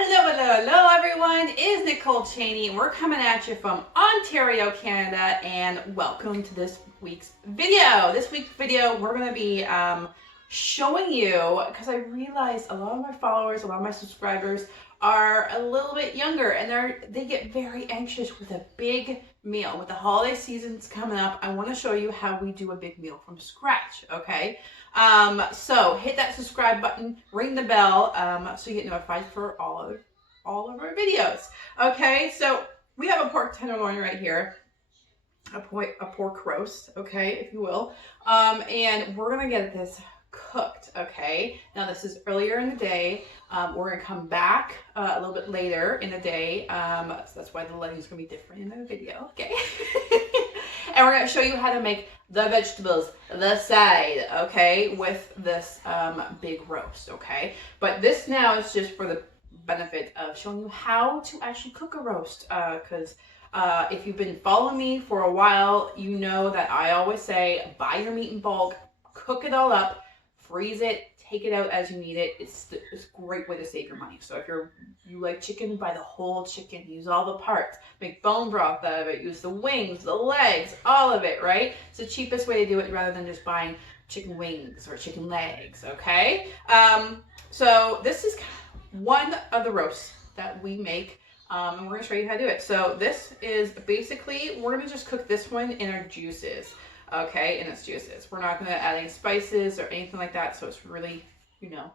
Hello everyone, it is Nicole Cheney. We're coming at you from Ontario, Canada, and welcome to this week's video. This week's video, we're going to be showing you, because I realized a lot of my followers, a lot of my subscribers are a little bit younger, and they get very anxious with a big meal. With the holiday seasons coming up, I want to show you how we do a big meal from scratch, okay? So hit that subscribe button, ring the bell, so you get notified for all of our videos. Okay, so we have a pork tenderloin right here, a pork roast, okay, if you will, and we're gonna get this cooked. Okay, now this is earlier in the day. We're gonna come back a little bit later in the day, so that's why the lighting is gonna be different in the video. Okay. And we're going to show you how to make the vegetables, the side, okay, with this big roast, okay? But this now is just for the benefit of showing you how to actually cook a roast, because if you've been following me for a while, you know that I always say, buy your meat in bulk, cook it all up, freeze it, take it out as you need it. It's a great way to save your money. So if you like chicken, buy the whole chicken, use all the parts, make bone broth out of it, use the wings, the legs, all of it, right? It's the cheapest way to do it rather than just buying chicken wings or chicken legs, okay? So this is one of the roasts that we make, and we're gonna show you how to do it. So this is basically, we're gonna just cook this one in our juices. Okay, and its juices. We're not going to add any spices or anything like that, so it's really, you know,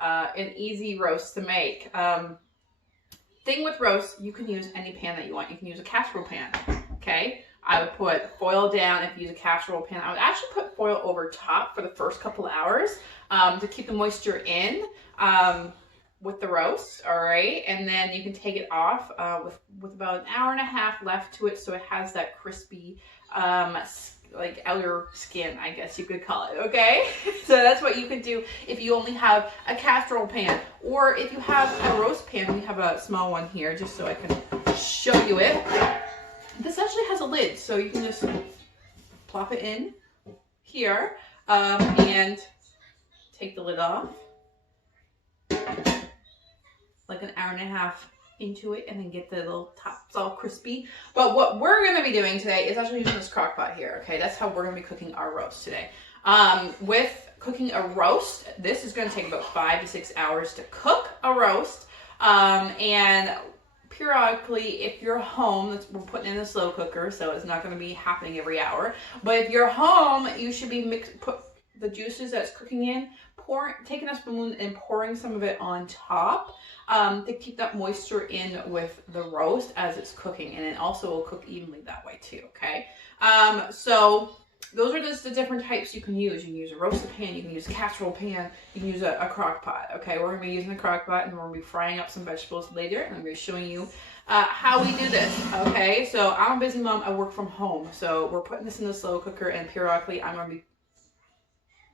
an easy roast to make. Thing with roast, you can use any pan that you want. You can use a casserole pan, okay? I would put foil down if you use a casserole pan. I would actually put foil over top for the first couple of hours to keep the moisture in with the roast, all right? And then you can take it off with about an hour and a half left to it, so it has that crispy like outer skin, I guess you could call it, okay? So that's what you could do if you only have a casserole pan, or if you have a roast pan. We have a small one here just so I can show you it. This actually has a lid, so you can just plop it in here and take the lid off like an hour and a half into it, and then get the little tops all crispy. But what we're going to be doing today is actually using this crock pot here, okay? That's how we're going to be cooking our roast today. With cooking a roast, this is going to take about 5 to 6 hours to cook a roast, and periodically, if you're home, we're putting in a slow cooker, so it's not going to be happening every hour, but if you're home, you should be put the juices that's cooking in, taking a spoon and pouring some of it on top to keep that moisture in with the roast as it's cooking, and it also will cook evenly that way too, okay? So those are just the different types you can use. You can use a roasted pan, you can use a casserole pan, you can use a crock pot, okay? We're gonna be using a crock pot, and we're gonna be frying up some vegetables later, and I'm gonna be showing you how we do this, okay? So I'm a busy mom, I work from home, so we're putting this in the slow cooker, and periodically I'm gonna be,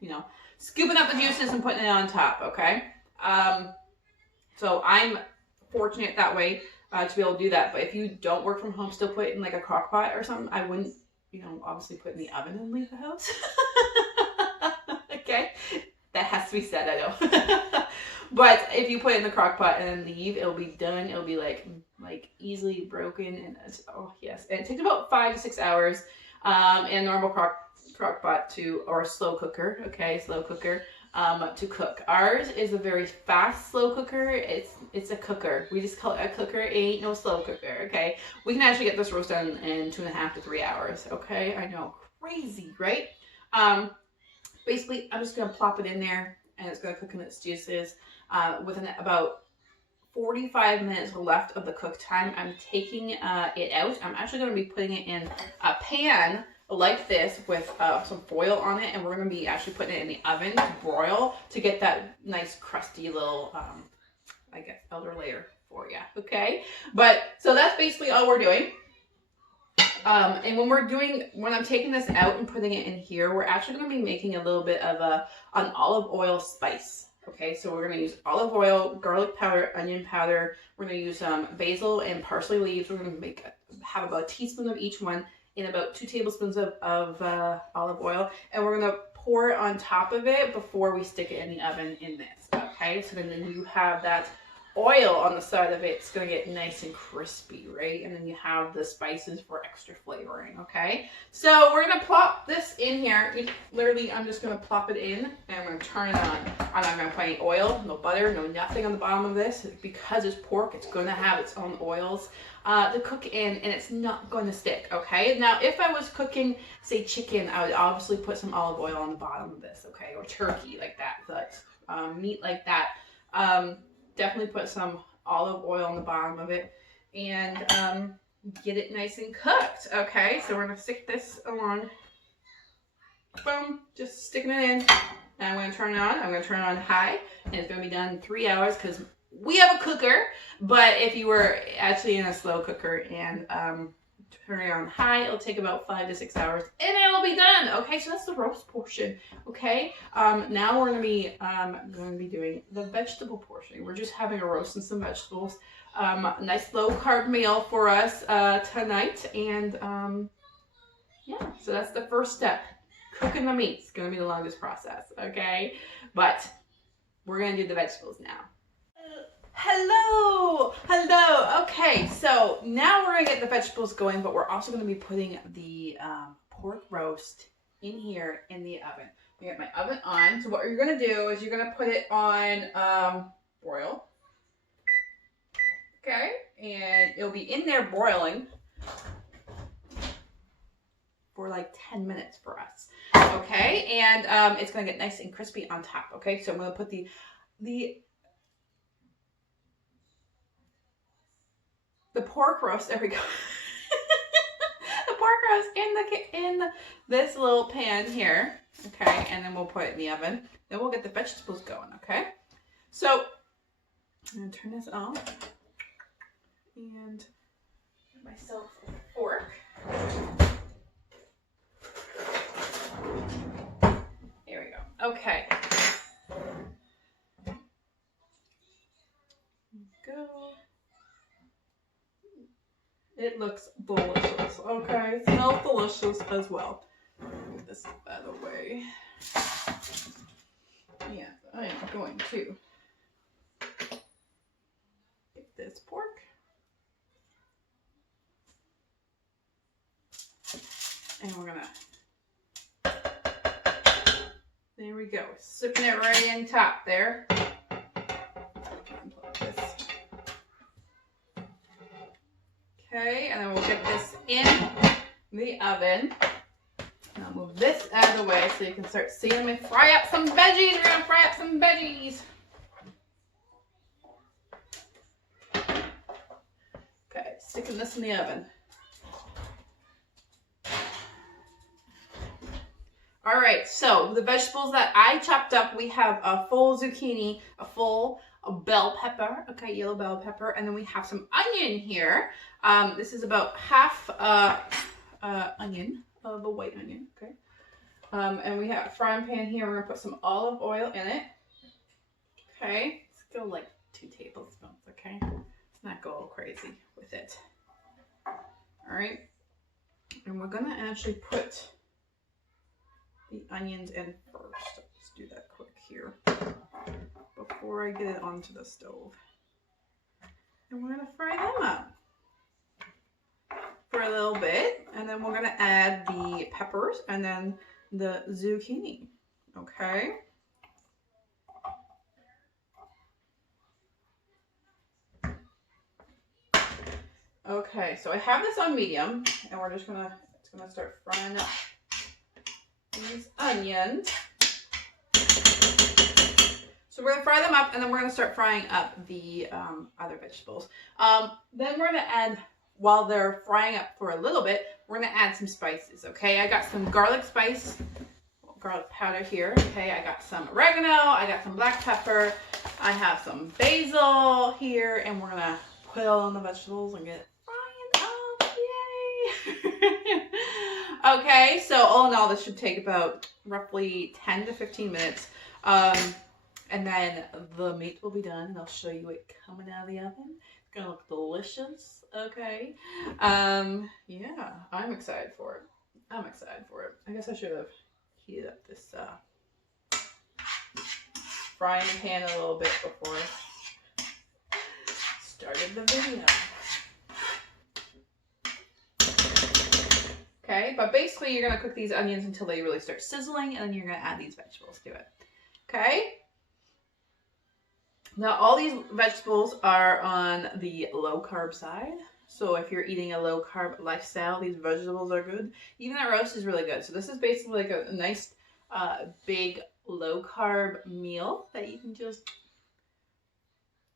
you know, scooping up the juices and putting it on top, okay? So I'm fortunate that way to be able to do that. But if you don't work from home, still put it in like a crock pot or something. I wouldn't, you know, obviously put it in the oven and leave the house. Okay? That has to be said, I know. But if you put it in the crock pot and then leave, it'll be done. It'll be like easily broken. And oh yes. And it takes about 5 to 6 hours in a normal crock pot or a slow cooker, okay, slow cooker, to cook. Ours is a very fast slow cooker. It's a cooker. We just call it a cooker. It ain't no slow cooker, okay? We can actually get this roast done in 2.5 to 3 hours, okay? I know, crazy, right? Basically, I'm just gonna plop it in there, and it's gonna cook in its juices. Within about 45 minutes left of the cook time, I'm taking it out. I'm actually gonna be putting it in a pan like this with some foil on it, and we're going to be actually putting it in the oven to broil to get that nice crusty little I guess outer layer for you, okay? But so that's basically all we're doing. And when I'm taking this out and putting it in here, we're actually going to be making a little bit of an olive oil spice. Okay, so we're going to use olive oil, garlic powder, onion powder. We're going to use basil and parsley leaves. We're going to have about a teaspoon of each one in about 2 tablespoons of olive oil, and we're going to pour it on top of it before we stick it in the oven in this, okay? So then you have that oil on the side of it, it's gonna get nice and crispy, right? And then you have the spices for extra flavoring, okay? So we're gonna plop this in here. Literally, I'm just gonna plop it in and I'm gonna turn it on. I'm not gonna put any oil, no butter, no nothing on the bottom of this. Because it's pork, it's gonna have its own oils to cook in, and it's not going to stick, okay? Now, if I was cooking, say, chicken, I would obviously put some olive oil on the bottom of this, okay? Or turkey, like that, meat like that. Definitely put some olive oil on the bottom of it and get it nice and cooked, okay? So we're gonna stick this along. Boom, just sticking it in. Now I'm gonna turn it on. I'm gonna turn it on high, and it's gonna be done in 3 hours because we have a cooker, but if you were actually in a slow cooker and turn it on high, it'll take about 5 to 6 hours and it'll be done. Okay, so that's the roast portion. Okay, now we're gonna be doing the vegetable portion. We're just having a roast and some vegetables. A nice low carb meal for us tonight, and yeah, so that's the first step. Cooking the meat is gonna be the longest process. Okay, but we're gonna do the vegetables now. Hello. Okay, so now we're gonna get the vegetables going, but we're also gonna be putting the pork roast in here in the oven. I got my oven on. So what you're gonna do is you're gonna put it on broil. Okay, and it'll be in there broiling for like 10 minutes for us. Okay, and it's gonna get nice and crispy on top. Okay, so I'm gonna put the pork roast, there we go. The pork roast in this little pan here, okay, and then we'll put it in the oven. Then we'll get the vegetables going, okay? So I'm gonna turn this off and get myself a fork. There we go. Okay. Go. It looks delicious, okay? It smells delicious as well. Move this out of the way. Yeah, I am going to get this pork. And we're gonna, there we go. Sipping it right in top there. Okay, and then we'll get this in the oven. And I'll move this out of the way so you can start seeing me fry up some veggies. We're gonna fry up some veggies. Okay, sticking this in the oven. All right, so the vegetables that I chopped up, we have a full zucchini, a full bell pepper, okay, yellow bell pepper, and then we have some onion here. This is about half onion, of a white onion, okay. And we have a frying pan here. We're gonna put some olive oil in it. Okay, let's go like 2 tablespoons, okay? Let's not go crazy with it. All right, and we're gonna actually put the onions in first. Let's do that quick here before I get it onto the stove. And we're gonna fry them up for a little bit, and then we're gonna add the peppers and then the zucchini, okay? Okay, so I have this on medium, and we're just gonna, it's gonna start frying up these onions. So we're gonna fry them up, and then we're gonna start frying up the other vegetables. Then we're gonna add, while they're frying up for a little bit, we're gonna add some spices, okay? I got some garlic powder here, okay? I got some oregano, I got some black pepper, I have some basil here, and we're gonna put it all on the vegetables and get it frying up, yay! Okay, so all in all, this should take about roughly 10 to 15 minutes. And then the meat will be done, and I'll show you it coming out of the oven. It's gonna look delicious, okay? Yeah, I'm excited for it. I'm excited for it. I guess I should have heated up this frying pan a little bit before. started the video. Okay, but basically you're gonna cook these onions until they really start sizzling, and then you're gonna add these vegetables to it. Okay? Now all these vegetables are on the low carb side. So if you're eating a low carb lifestyle, these vegetables are good. Even that roast is really good. So this is basically like a nice big low carb meal that you can just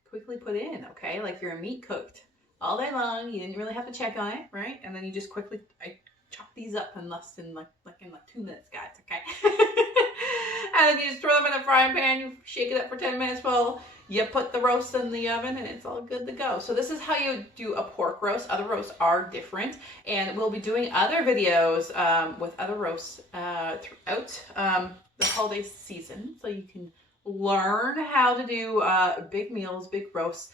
quickly put in, okay? Like your meat cooked all day long. You didn't really have to check on it, right? And then you just quickly, I chop these up in less than like 2 minutes, guys, okay? And then you just throw them in the frying pan, you shake it up for 10 minutes while you put the roast in the oven, and it's all good to go. So this is how you do a pork roast. Other roasts are different, and we'll be doing other videos with other roasts throughout the holiday season, so you can learn how to do big meals, big roasts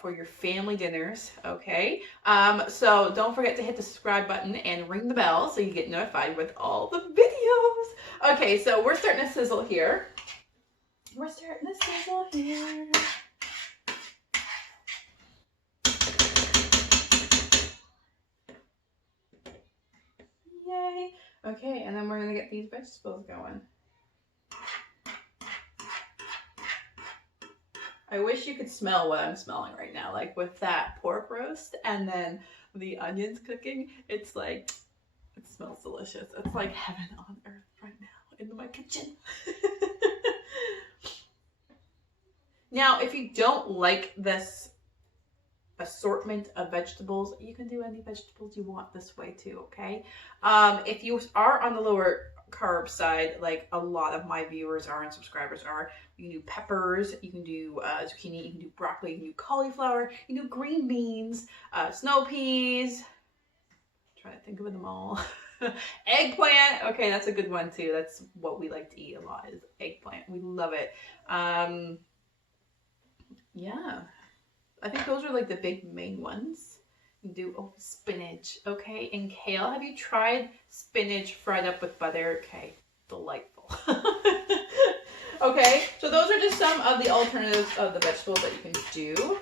for your family dinners, okay? So don't forget to hit the subscribe button and ring the bell so you get notified with all the videos. Okay, so we're starting to sizzle here. We're starting to sizzle here. Yay. Okay, and then we're gonna get these vegetables going. I wish you could smell what I'm smelling right now, like with that pork roast and then the onions cooking. It's like, it smells delicious. It's like heaven on earth right now in my kitchen. Now, if you don't like this assortment of vegetables, you can do any vegetables you want this way too, okay? If you are on the lower carb side, like a lot of my viewers are and subscribers are, you can do peppers, you can do zucchini, you can do broccoli, you can do cauliflower, you can do green beans, snow peas. I'm trying to think of them all. Eggplant, okay, that's a good one too. That's what we like to eat a lot, is eggplant. We love it. Yeah, I think those are like the big main ones. You do spinach, okay, and kale. Have you tried spinach fried up with butter? Okay, delightful. Okay, so those are just some of the alternatives of the vegetables that you can do.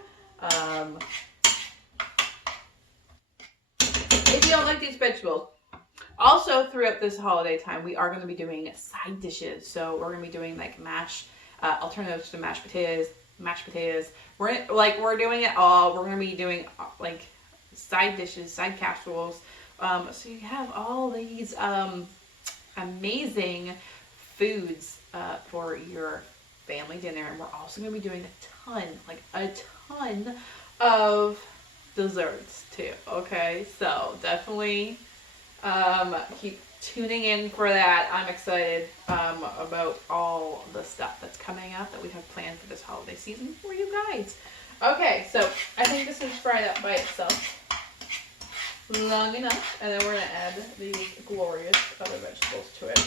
If you don't like these vegetables, also throughout this holiday time, we are going to be doing side dishes. So we're going to be doing like alternatives to mashed potatoes. We're doing it all. We're going to be doing like side dishes, side casseroles. So you have all these amazing foods for your family dinner. And we're also going to be doing a ton of desserts too. Okay, so definitely keep tuning in for that. I'm excited about all the stuff that's coming up that we have planned for this holiday season for you guys. Okay, so I think this is fried up by itself long enough, and then we're going to add these glorious other vegetables to it.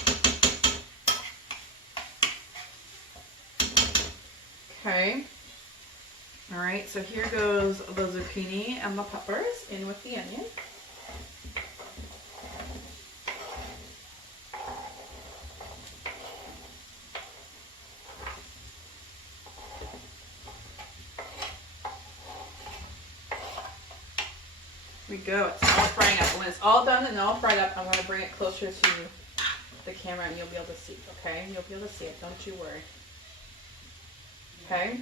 Okay. All right, so here goes the zucchini and the peppers in with the onion. We go. It's all frying up. When it's all done and all fried up, I'm going to bring it closer to the camera and you'll be able to see it, okay? You'll be able to see it. Don't you worry. Okay?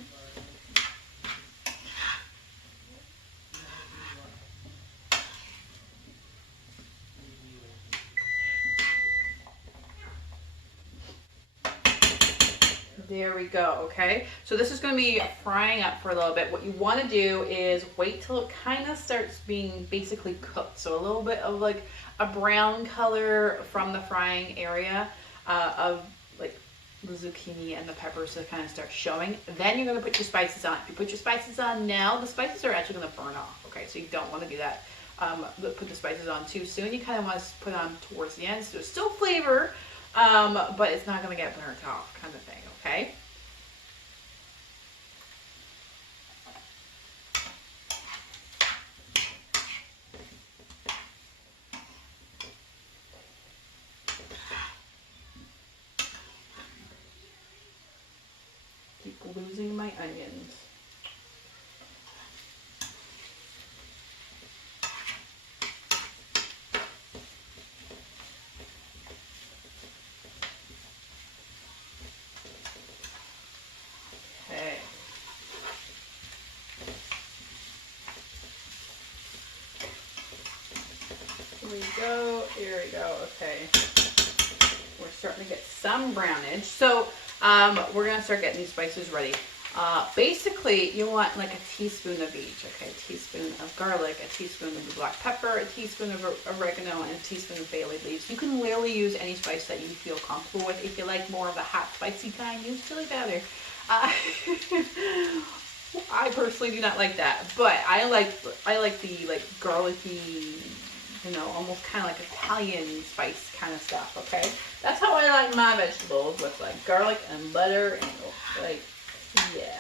There we go, okay? So this is going to be frying up for a little bit. What you want to do is wait till it kind of starts being basically cooked. So a little bit of like a brown color from the frying area of like the zucchini and the peppers to kind of start showing. Then you're going to put your spices on. If you put your spices on now, the spices are actually going to burn off, okay? So you don't want to do that. Put the spices on too soon. You kind of want to put on towards the end. So there's still flavor, but it's not going to get burnt off kind of thing. Okay. Keep losing my onions. Here we go. Okay. We're starting to get some brownage. So we're going to start getting these spices ready. Basically, you want like a teaspoon of each. Okay, a teaspoon of garlic, a teaspoon of black pepper, a teaspoon of oregano, and a teaspoon of bay leaves. You can literally use any spice that you feel comfortable with. If you like more of the hot, spicy kind, use chili powder. I personally do not like that, but I like the like garlicky, you know, almost kind of like Italian spice kind of stuff. Okay, that's how I like my vegetables, with like garlic and butter and like, yeah.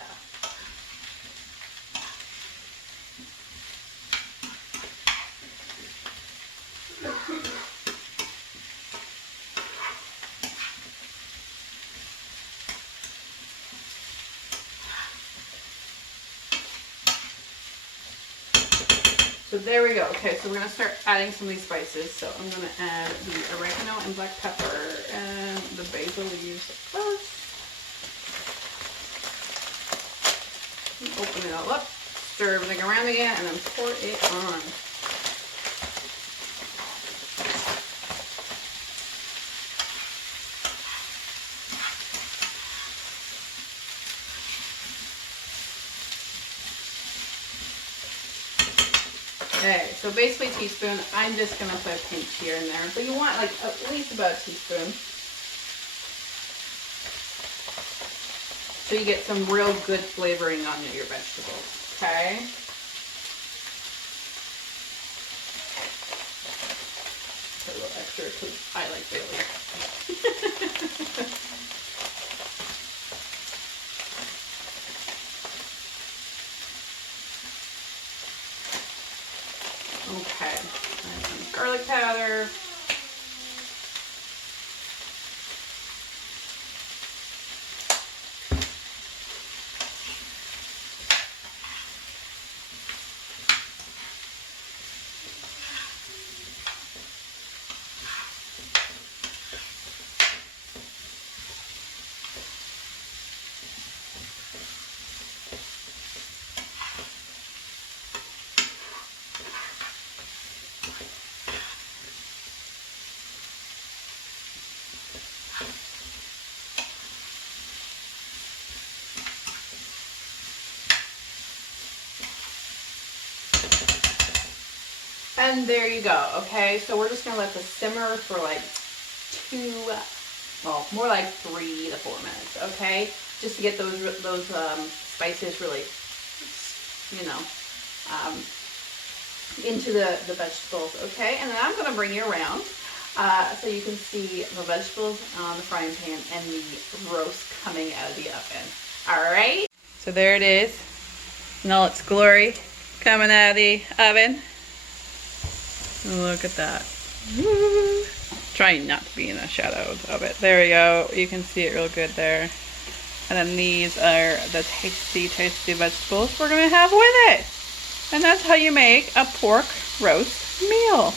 So there we go. Okay, so we're going to start adding some of these spices. So I'm going to add the oregano and black pepper and the basil leaves first. Open it all up, stir everything around again, and then pour it on. Okay, so basically a teaspoon. I'm just going to put a pinch here and there, but you want like at least about a teaspoon. So you get some real good flavoring on your vegetables, okay? Put a little extra because I like bay leaf. Okay, and some garlic powder. And there you go. Okay, so we're just gonna let this simmer for like 2, well, more like 3 to 4 minutes. Okay, just to get those spices really, you know, into the vegetables. Okay, and then I'm gonna bring you around so you can see the vegetables on the frying pan and the roast coming out of the oven. All right. So there it is, in all its glory, coming out of the oven. Look at that. Woo. Trying not to be in the shadows of it. There we go. You can see it real good there. And then these are the tasty, tasty vegetables we're going to have with it. And that's how you make a pork roast meal.